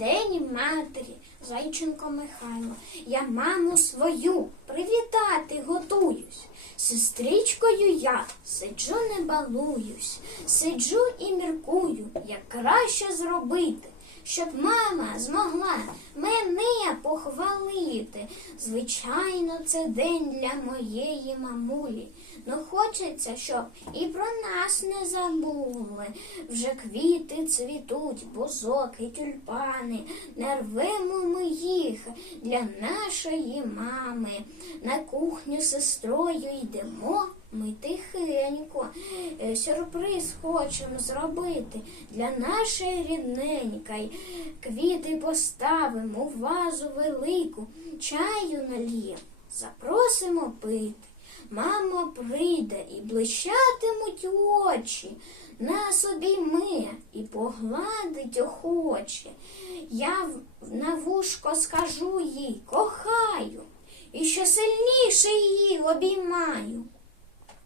День матері, Зайченко Михайло. Я маму свою привітати готуюсь. Сестричкою я сиджу не балуюсь, сиджу і міркую, як краще зробити, щоб мама змогла мене похвалити. Звичайно, це день для моєї мамулі. Ну хочеться, щоб і про нас не забули. Вже квіти цвітуть, бузоки, тюльпани. Не рвемо ми їх для нашої мами. На кухню сестрою йдемо. Ми тихенько Е, сюрприз хочемо зробити для нашої рідненької. Квіти поставимо в вазу велику, чаю наліємо, запросимо пити. Мама прийде і блищатимуть очі, нас обійме і погладить охоче. Я на вушко скажу їй кохаю, і що сильніше її обіймаю.